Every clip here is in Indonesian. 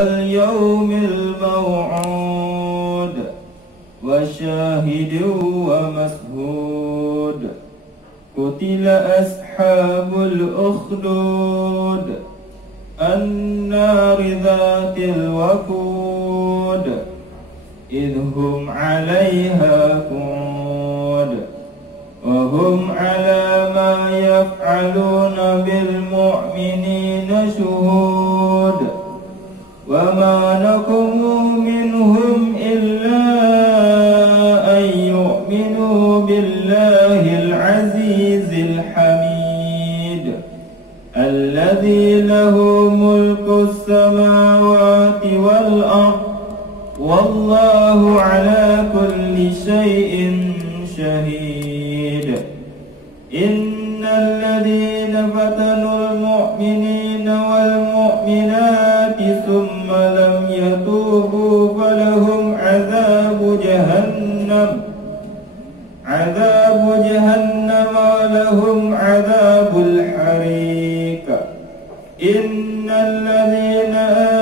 اليوم الموعود وشاهد ومشهود قتل أصحاب الأخدود النار ذات الوقود إذ هم عليها قعود وهم على ما يفعلون بالمؤمنين شهود وما نقموا منهم إلا أن يؤمنوا بالله العزيز الحميد الذي له ملك السماوات والأرض والله على كل شيء شهيد إن الذين فتنوا المؤمنين والمؤمنات ثم لم يتوبوا فلهم عذاب جهنم ولهم عذاب الحريق إن الذين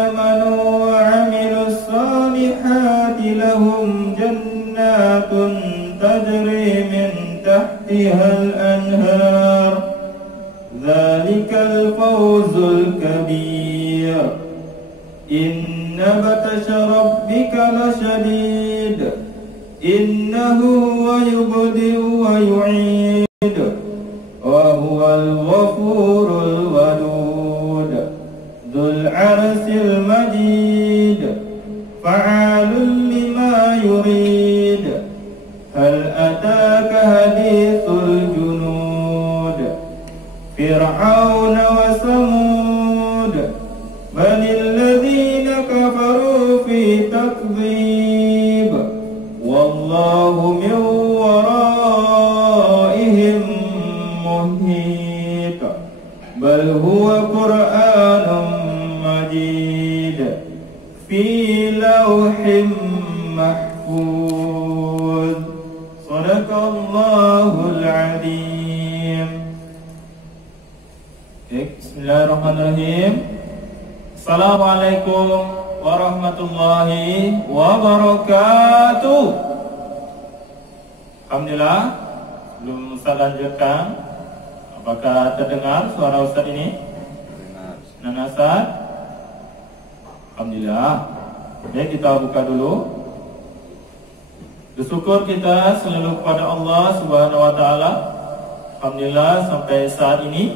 آمنوا وعملوا الصالحات لهم جنات تجري من تحتها الأنهار ذلك الفوز الكبير إن بطش ربك لشديد إنه هو يبدئ ويعيد وهو الغفور الودود ذو العرش المجيد فعال لما يريد هل أتاك حديث الجنود فرعون وثمود بل الذين كفروا في تكذيب والله من ورائهم محيط بل هو قرآن مجيد في لوح محفوظ صدق الله العظيم. Bismillahirrahmanirrahim. Assalamualaikum warahmatullahi wabarakatuh. Alhamdulillah, sebelum Ustaz lanjutkan, apakah terdengar suara Ustaz ini? Nana Ustaz? Alhamdulillah. Oke, kita buka dulu. Bersyukur kita selalu kepada Allah Subhanahu wa taala. Alhamdulillah sampai saat ini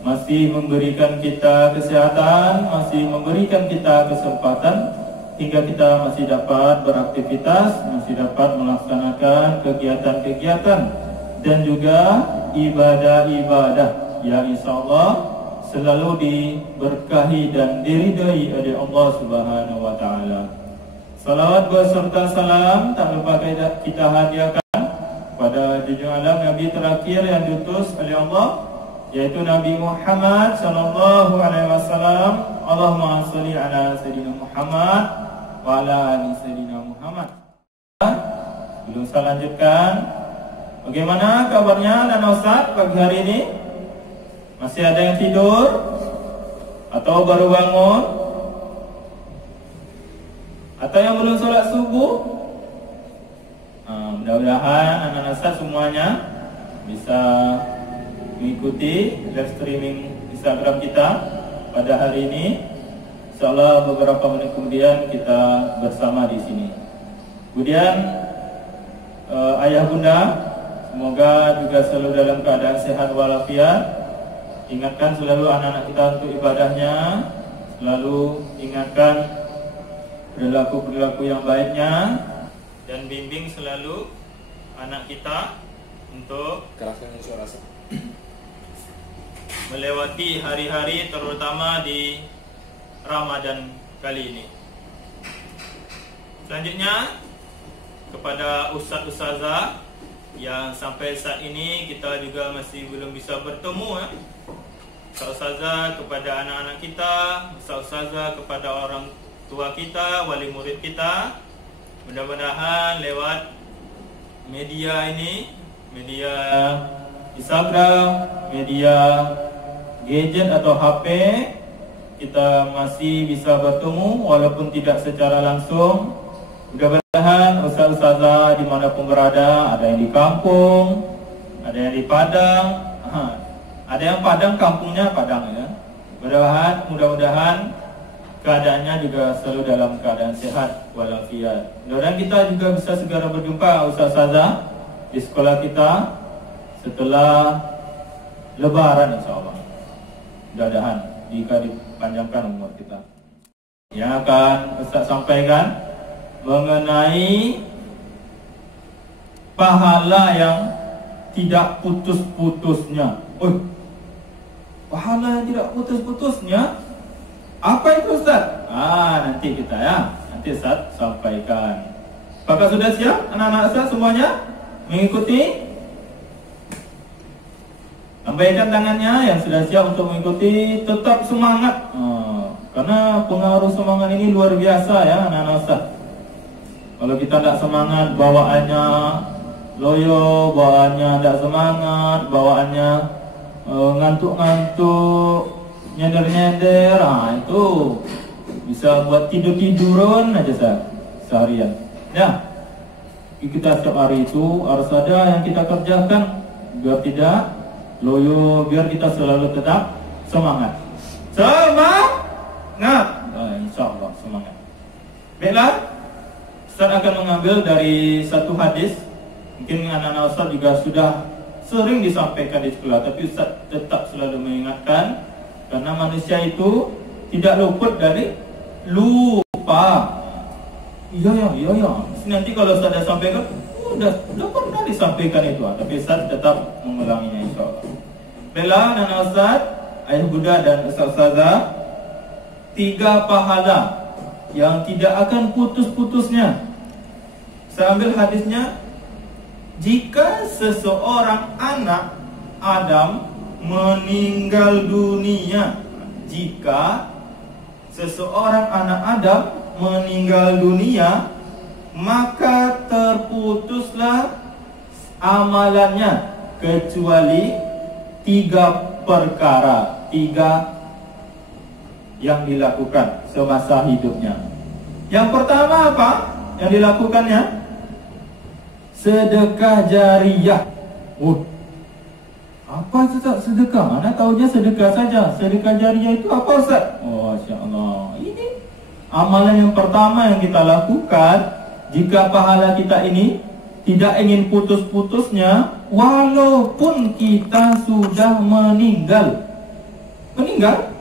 masih memberikan kita kesehatan, masih memberikan kita kesempatan hingga kita masih dapat beraktivitas, masih dapat melaksanakan kegiatan-kegiatan dan juga ibadah-ibadah yang insyaallah selalu diberkahi dan diridai oleh Allah Subhanahu wa taala. Salawat beserta salam tak lupa kita hadiahkan pada junjungan alam Nabi terakhir yang diutus oleh Allah, yaitu Nabi Muhammad sallallahu alaihi wasallam. Allahumma shalli ala sayyidina Muhammad wa ala ali sayyidina Muhammad. Belum saya lanjutkan, bagaimana kabarnya dan Ustaz pagi hari ini? Masih ada yang tidur atau baru bangun? Atau yang belum sholat subuh? Mudah-mudahan anak-anak Ustaz semuanya bisa mengikuti live streaming Instagram kita pada hari ini. Insyaallah beberapa menit kemudian kita bersama di sini. Kemudian ayah bunda semoga juga selalu dalam keadaan sehat walafiat. Ingatkan selalu anak-anak kita untuk ibadahnya, selalu ingatkan perilaku-perilaku yang baiknya, dan bimbing selalu anak kita untuk melewati hari-hari terutama di Ramadan kali ini. Selanjutnya kepada ustaz-ustazah yang sampai saat ini kita juga masih belum bisa bertemu, ustazah kepada anak-anak kita, ustazah kepada orang tua kita, wali murid kita. Mudah-mudahan lewat media ini, media Instagram, media gadget atau HP, kita masih bisa bertemu walaupun tidak secara langsung. Mudah-mudahan ustaz-ustazah dimanapun berada, ada yang di kampung, ada yang di Padang, ada yang Padang kampungnya Padang ya. Mudah-mudahan keadaannya juga selalu dalam keadaan sehat walafiat. Mudah-mudahan kita juga bisa segera berjumpa ustaz-ustazah di sekolah kita setelah Lebaran insyaallah. Mudah-mudahan jika dipanjangkan umur kita. Yang akan Ustaz sampaikan mengenai pahala yang tidak putus-putusnya. Pahala yang tidak putus-putusnya? Apa itu Ustaz? Nanti kita nanti Ustaz sampaikan. Apakah sudah siap anak-anak Ustaz semuanya mengikuti? Lambaikan tangannya yang sudah siap untuk mengikuti. Tetap semangat, karena pengaruh semangat ini luar biasa ya anak-anak Ustaz. Kalau kita tidak semangat, bawaannya loyo, bawaannya tidak semangat, bawaannya ngantuk-ngantuk, nyender-nyender, itu bisa buat tidur-tiduran aja seharian. Ya, kita setiap hari itu harus ada yang kita kerjakan biar tidak loyo, biar kita selalu tetap semangat. Insyaallah semangat. Baiklah, Ustaz akan mengambil dari satu hadis. Mungkin anak-anak Ustaz juga sudah sering disampaikan di sekolah, tapi Ustaz tetap selalu mengingatkan, karena manusia itu tidak luput dari lupa. Iya. Nanti kalau Ustaz dah sampaikan, udah pernah disampaikan itu, tapi Ustaz tetap mengulanginya insyaallah. Baiklah anak-anak Ustaz, ayah bunda dan ustaz-ustazah, 3 pahala yang tidak akan putus-putusnya. Saya ambil hadisnya. Jika seseorang anak Adam meninggal dunia, jika seseorang anak Adam meninggal dunia, maka terputuslah amalannya kecuali 3 perkara, 3 yang dilakukan semasa hidupnya. Yang pertama apa yang dilakukannya? Sedekah jariyah. Apa Ustaz sedekah? Mana tahunya sedekah saja. Sedekah jariyah itu apa Ustaz? Masya-Allah. Ini amalan yang pertama yang kita lakukan jika pahala kita ini tidak ingin putus-putusnya, walaupun kita sudah meninggal,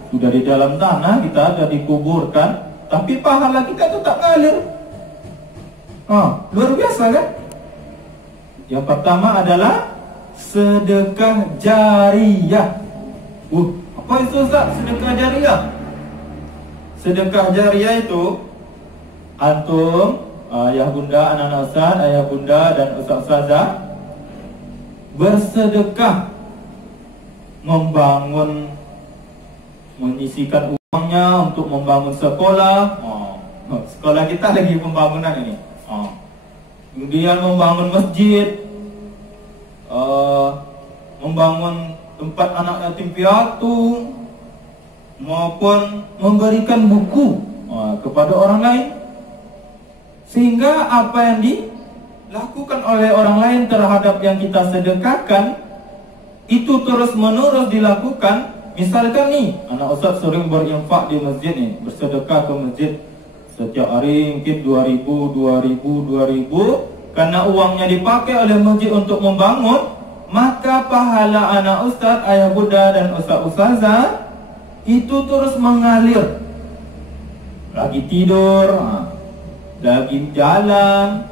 sudah di dalam tanah, kita sudah dikuburkan, tapi pahala kita tetap ngalir. Luar biasa kan? Yang pertama adalah sedekah jariyah. Apa itu Ustaz sedekah jariyah? Sedekah jariyah itu antum, ayah bunda, anak-anak Ustaz, ayah bunda dan ustaz-ustazah bersedekah, menyisikan uangnya untuk membangun sekolah. Sekolah kita lagi pembangunan ini. Kemudian membangun masjid, membangun tempat anak yatim piatu, maupun memberikan buku kepada orang lain. Sehingga apa yang dilakukan oleh orang lain terhadap yang kita sedekahkan itu terus menerus dilakukan. Misalkan nih, anak Ustaz sering berinfak di masjid nih, bersedekah ke masjid setiap hari mungkin 2.000, karena uangnya dipakai oleh masjid untuk membangun, maka pahala anak Ustaz, ayah bunda dan ustaz-ustazah itu terus mengalir. Lagi tidur, lagi jalan,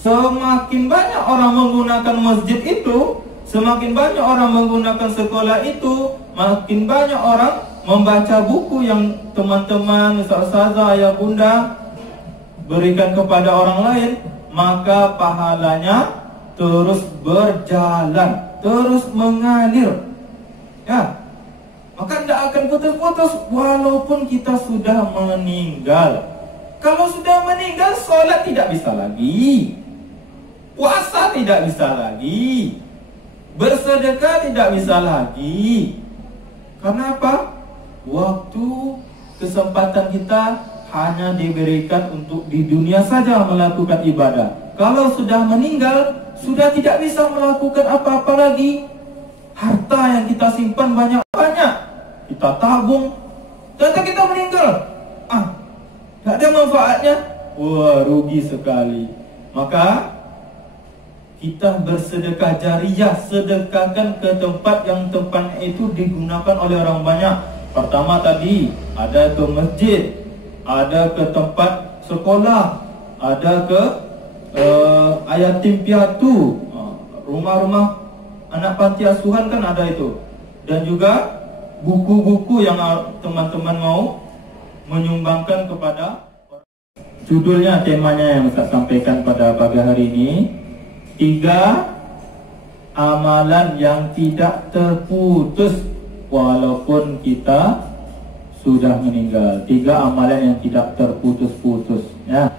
semakin banyak orang menggunakan masjid itu, semakin banyak orang menggunakan sekolah itu, makin banyak orang membaca buku yang teman-teman, ustaz-ustazah, ayah bunda berikan kepada orang lain, maka pahalanya terus berjalan, terus mengalir. Ya, maka tidak akan putus-putus walaupun kita sudah meninggal. Kalau sudah meninggal, sholat tidak bisa lagi, puasa tidak bisa lagi, bersedekah tidak bisa lagi. Karena apa? Waktu kesempatan kita hanya diberikan untuk di dunia saja melakukan ibadah. Kalau sudah meninggal, sudah tidak bisa melakukan apa-apa lagi. Harta yang kita simpan banyak-banyak, kita tabung, ternyata kita meninggal, tidak ada manfaatnya. Wah, rugi sekali. Maka kita bersedekah jariyah, sedekahkan ke tempat yang tempat itu digunakan oleh orang banyak. Pertama tadi ada ke masjid, ada ke tempat sekolah, ada ke yatim piatu, rumah-rumah anak panti asuhan kan ada itu. Dan juga buku-buku yang teman-teman mau menyumbangkan kepada. Judulnya, temanya yang saya sampaikan pada pagi hari ini, 3 amalan yang tidak terputus walaupun kita sudah meninggal. 3 amalan yang tidak terputus-putus, ya.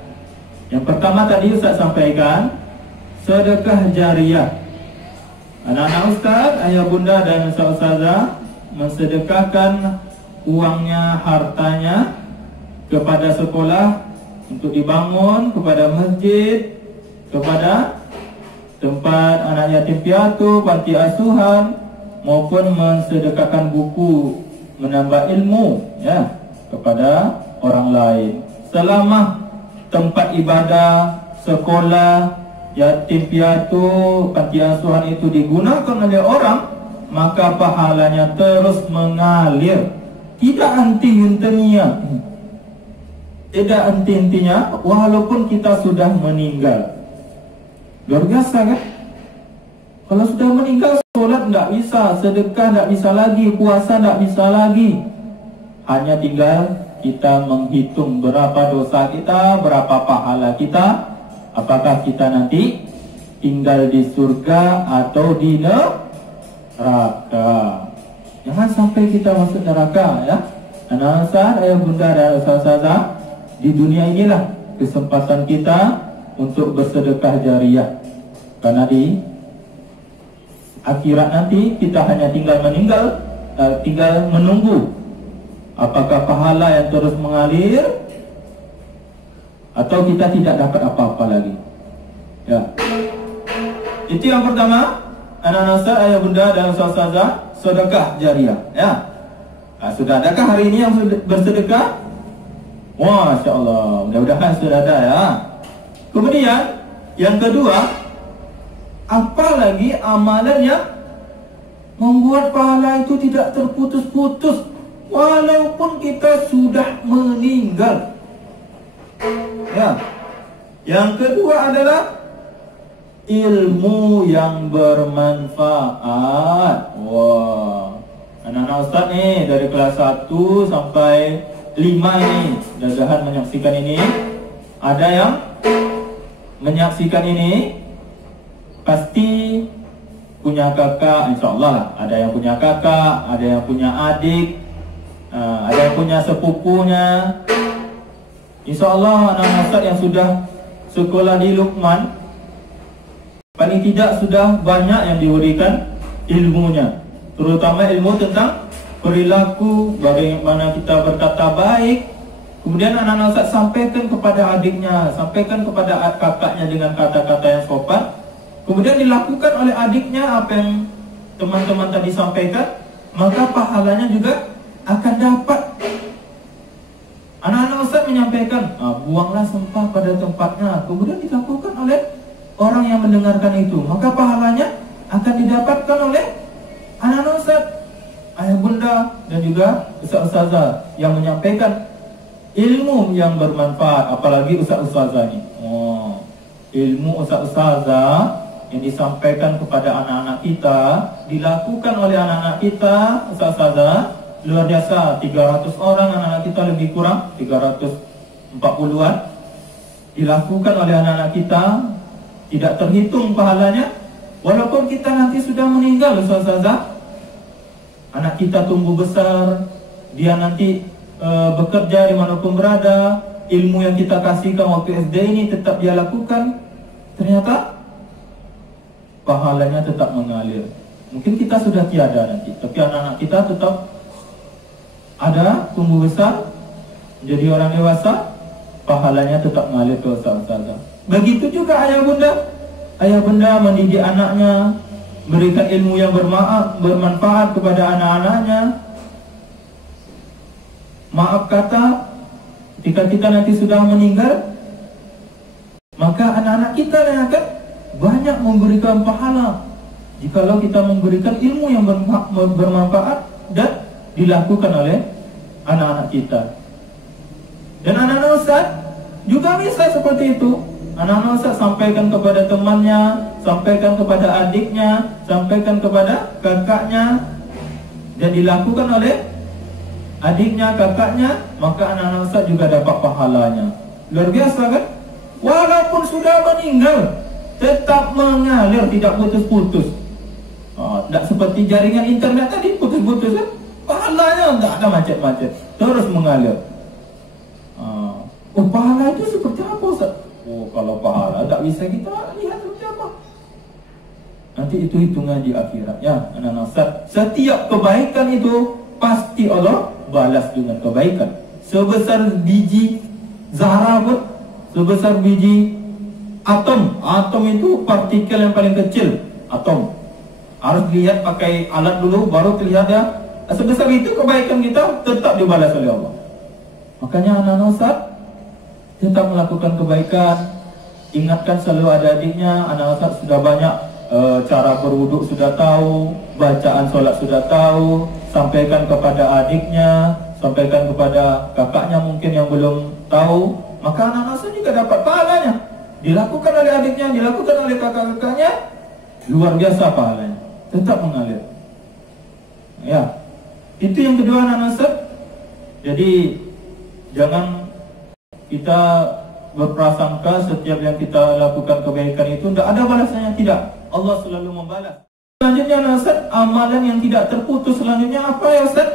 Yang pertama tadi Ustaz sampaikan, sedekah jariyah. Anak-anak Ustaz, ayah bunda dan ustazah mensedekahkan uangnya, hartanya kepada sekolah untuk dibangun, kepada masjid, kepada tempat anak yatim piatu, panti asuhan, maupun mensedekahkan buku, menambah ilmu, ya, kepada orang lain. Selama tempat ibadah, sekolah, yatim piatu, panti asuhan itu digunakan oleh orang, maka pahalanya terus mengalir, tidak henti-hentinya, tidak henti-hentinya walaupun kita sudah meninggal. Luar biasa kan? Kalau sudah meninggal, sholat nggak bisa, sedekah nggak bisa lagi, puasa nggak bisa lagi. Hanya tinggal kita menghitung berapa dosa kita, berapa pahala kita, apakah kita nanti tinggal di surga atau di neraka. Jangan sampai kita masuk neraka, ya. Anak-anak, ayah bunda dan ustazah, di dunia inilah kesempatan kita untuk bersedekah jariyah. Karena di akhirat nanti kita hanya tinggal menunggu apakah pahala yang terus mengalir atau kita tidak dapat apa-apa lagi. Ya. Itu yang pertama, anak-anak ayah bunda dan ustazah, sedekah jariyah, ya. Sudah adakah hari ini yang bersedekah? Masya Allah, mudah-mudahan sudah ada, ya. Kemudian yang kedua, apalagi amalan yang membuat pahala itu tidak terputus-putus walaupun kita sudah meninggal. Ya. Yang kedua adalah ilmu yang bermanfaat. Wah, anak-anak Ustaz nih dari kelas 1 sampai 5 ini mudah-mudahan menyaksikan ini. Ada yang menyaksikan ini pasti punya kakak, insya Allah. Ada yang punya kakak, ada yang punya adik, ada yang punya sepupunya. Insya Allah anak-anak Ustaz yang sudah sekolah di Luqman, paling tidak sudah banyak yang diberikan ilmunya, terutama ilmu tentang perilaku, bagaimana kita berkata baik. Kemudian anak-anak Ustaz sampaikan kepada adiknya, sampaikan kepada kakaknya dengan kata-kata yang sopan. Kemudian dilakukan oleh adiknya apa yang teman-teman tadi sampaikan, maka pahalanya juga akan dapat. Anak-anak Ustaz menyampaikan, buanglah sampah pada tempatnya. Kemudian dilakukan oleh orang yang mendengarkan itu, maka pahalanya akan didapatkan oleh anak-anak Ustaz, ayah bunda dan juga ustaz-ustazah yang menyampaikan ilmu yang bermanfaat. Apalagi ustaz-ustazah ini, ilmu ustaz-ustazah yang disampaikan kepada anak-anak kita, dilakukan oleh anak-anak kita, ustaz-ustazah, luar biasa. 300 orang anak-anak kita, lebih kurang 340-an, dilakukan oleh anak-anak kita, tidak terhitung pahalanya. Walaupun kita nanti sudah meninggal, ustaz-ustazah, anak kita tumbuh besar, dia nanti bekerja dimanapun berada, ilmu yang kita kasihkan waktu SD ini tetap dia lakukan, ternyata pahalanya tetap mengalir. Mungkin kita sudah tiada nanti, tapi anak-anak kita tetap ada, tumbuh besar, menjadi orang dewasa, pahalanya tetap mengalir ke ustaz-ustazah. Begitu juga ayah bunda. Ayah bunda mendidik anaknya, berikan ilmu yang bermanfaat kepada anak-anaknya. Maaf kata, ketika kita nanti sudah meninggal, maka anak-anak kita yang akan banyak memberikan pahala jikalau kita memberikan ilmu yang bermanfaat dan dilakukan oleh anak-anak kita. Dan anak-anak ustaz juga bisa seperti itu. Anak-anak ustaz sampaikan kepada temannya, sampaikan kepada adiknya, sampaikan kepada kakaknya, dan dilakukan oleh adiknya, kakaknya, maka anak-anak ustaz juga dapat pahalanya. Luar biasa kan? Walaupun sudah meninggal, tetap mengalir, tidak putus-putus. Tidak seperti jaringan internet tadi, putus-putus kan? Pahalanya tidak ada macet-macet, terus mengalir. Oh, pahala itu seperti apa ustaz? Oh, kalau pahala tak bisa kita lihat seperti apa. Nanti itu hitungan di akhirat ya, anak-anak ustaz. Setiap kebaikan itu pasti Allah balas dengan kebaikan. Sebesar biji zarah pun, sebesar biji atom. Atom itu partikel yang paling kecil, atom. Harus lihat pakai alat dulu, baru terlihat ya. Sebesar itu kebaikan kita tetap dibalas oleh Allah. Makanya anak-anak ustaz tetap melakukan kebaikan. Ingatkan selalu adik-adiknya. Anak ustaz sudah banyak cara berwuduk sudah tahu, bacaan solat sudah tahu. Sampaikan kepada adiknya, sampaikan kepada kakaknya mungkin yang belum tahu. Maka anak ustaz juga dapat pahalanya. Dilakukan oleh adiknya, dilakukan oleh kakak-kakaknya, luar biasa pahalanya, tetap mengalir. Ya, itu yang kedua anak ustaz. Jadi jangan kita berprasangka setiap yang kita lakukan kebaikan itu tidak ada balasannya, tidak. Allah selalu membalas. Selanjutnya Ustaz, amalan yang tidak terputus selanjutnya apa ya Ustaz?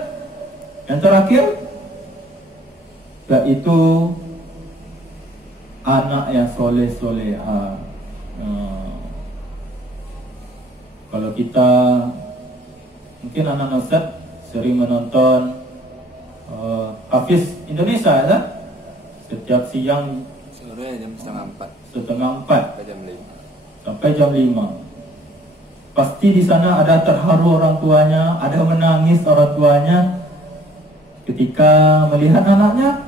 Yang terakhir, yaitu anak yang soleh-soleha. Kalau kita mungkin anak Ustaz sering menonton Hafiz Indonesia ya? Setiap siang sore jam setengah 4 sampai jam 5. sampai jam 5. Pasti di sana ada terharu orang tuanya, ada menangis orang tuanya ketika melihat anaknya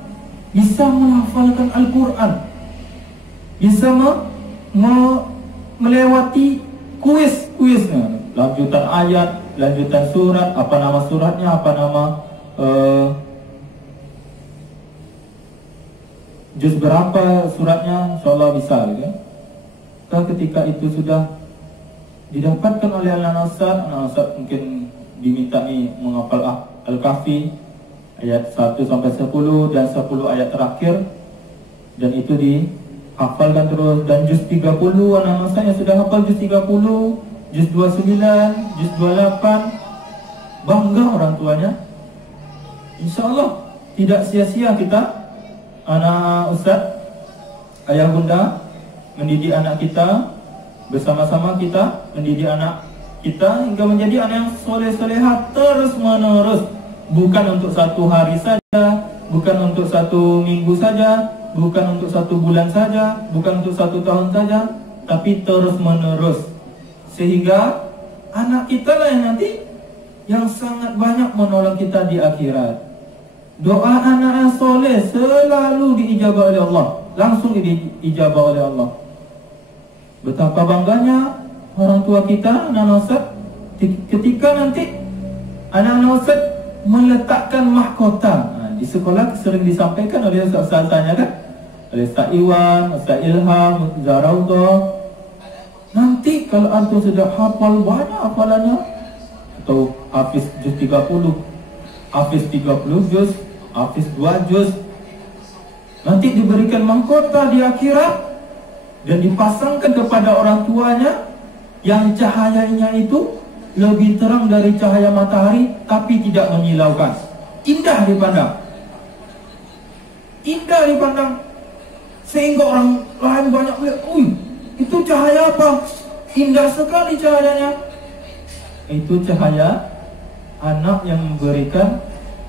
bisa menghafalkan Al-Quran, bisa melewati kuisnya, lanjutan ayat, lanjutan surat, apa nama suratnya, apa nama juz berapa suratnya, insyaallah bisa gitu. Ketika itu sudah didapatkan oleh anak Ustaz mungkin diminta menghafal Al-Kahfi ayat 1 sampai 10 dan 10 ayat terakhir, dan itu dihafalkan terus. Dan juz 30 anak Ustaz yang sudah hafal juz 30, juz 29, juz 28, bangga orang tuanya. Insyaallah tidak sia-sia kita anak Ustaz, ayah bunda mendidik anak kita, bersama-sama kita mendidik anak kita hingga menjadi anak yang soleh-soleha terus menerus. Bukan untuk satu hari saja, bukan untuk satu minggu saja, bukan untuk satu bulan saja, bukan untuk satu tahun saja, tapi terus menerus. Sehingga anak kita lah yang nanti yang sangat banyak menolong kita di akhirat. Doa anak yang soleh selalu diijabah oleh Allah, langsung diijabah oleh Allah. Betapa bangganya orang tua kita, anak Ustaz, ketika nanti anak Ustaz meletakkan mahkota. Di sekolah sering disampaikan oleh Ustaz-Ustaznya kan, oleh Ustaz Iwan, Ustaz Ilham, Ustaz Raudhah. Nanti kalau antum sudah hafal banyak hafalannya, atau hafiz juz 30, hafiz 30 juz, hafiz 2 juz, nanti diberikan mahkota di akhirat dan dipasangkan kepada orang tuanya yang cahayanya itu lebih terang dari cahaya matahari tapi tidak menyilaukan. Indah dipandang, indah dipandang, sehingga orang lain banyak melihat, itu cahaya apa? Indah sekali cahayanya. Itu cahaya anak yang memberikan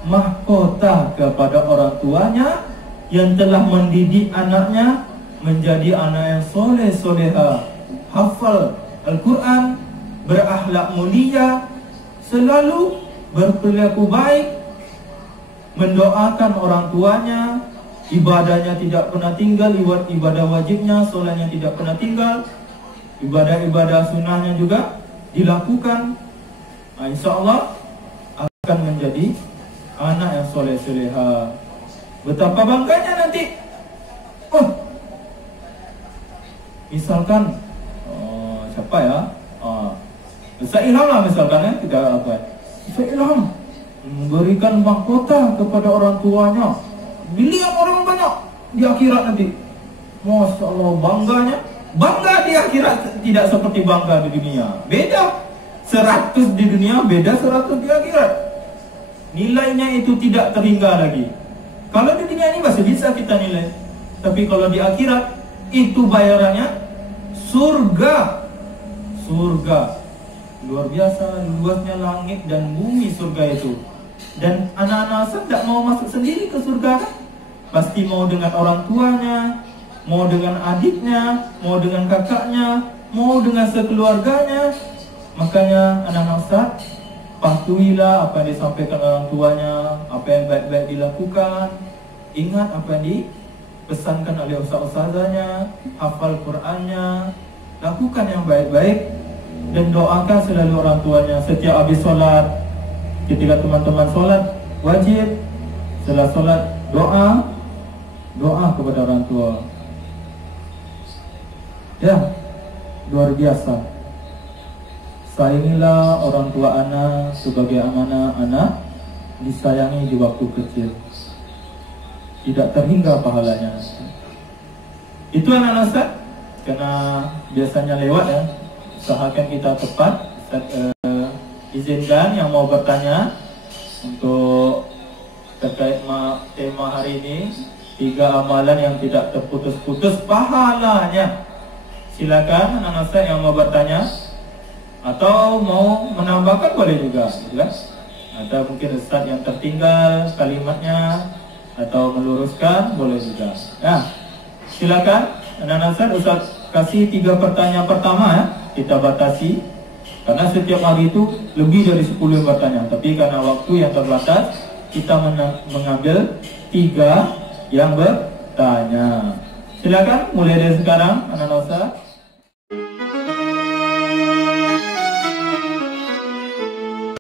mahkota kepada orang tuanya yang telah mendidik anaknya menjadi anak yang soleh soleha, hafal Al-Quran, berakhlak mulia, selalu berperilaku baik, mendoakan orang tuanya, ibadahnya tidak pernah tinggal, ibadah wajibnya, solatnya tidak pernah tinggal, ibadah-ibadah sunnahnya juga dilakukan. Insya Allah akan menjadi anak yang soleh soleha. Betapa bangganya nanti. Misalkan siapa ya? Ustaz Ilham lah misalkan ya, kita apa? Ustaz Ilham memberikan mahkota kepada orang tuanya, miliar orang banyak di akhirat nanti. Masya Allah, bangganya. Bangga di akhirat tidak seperti bangga di dunia. Beda 100 di dunia, beda 100 di akhirat. Nilainya itu tidak terhingga lagi. Kalau di dunia ini masih bisa kita nilai, tapi kalau di akhirat itu bayarannya surga. Surga luar biasa, luasnya langit dan bumi surga itu. Dan anak-anak Hasan tidak mau masuk sendiri ke surga kan? Pasti mau dengan orang tuanya, mau dengan adiknya, mau dengan kakaknya, mau dengan sekeluarganya. Makanya anak-anak Ustaz, patuhilah apa yang disampaikan orang tuanya, apa yang baik-baik dilakukan. Ingat apa yang dipesankan oleh ustaz-ustazanya, hafal Qur'annya, lakukan yang baik-baik, dan doakan selalu orang tuanya. Setiap habis solat, ketika teman-teman solat, wajib setelah solat doa kepada orang tua. Ya, luar biasa. Sayangilah orang tua anak sebagai anak disayangi di waktu kecil, tidak terhingga pahalanya. Itu anak-anak Ustaz, karena biasanya lewat ya, usahakan kita tepat. Izinkan yang mau bertanya untuk terkait tema hari ini, 3 amalan yang tidak terputus-putus pahalanya. Silakan anak-anak Ustaz yang mau bertanya, atau mau menambahkan boleh juga, kan? Ada mungkin Ustaz yang tertinggal kalimatnya, atau meluruskan boleh juga. Nah, silakan anak-anak Ustaz kasih 3 pertanyaan pertama ya, kita batasi karena setiap hari itu lebih dari 10 yang bertanya, tapi karena waktu yang terbatas kita mengambil 3 yang bertanya. Silakan mulai dari sekarang anak-anak Ustaz.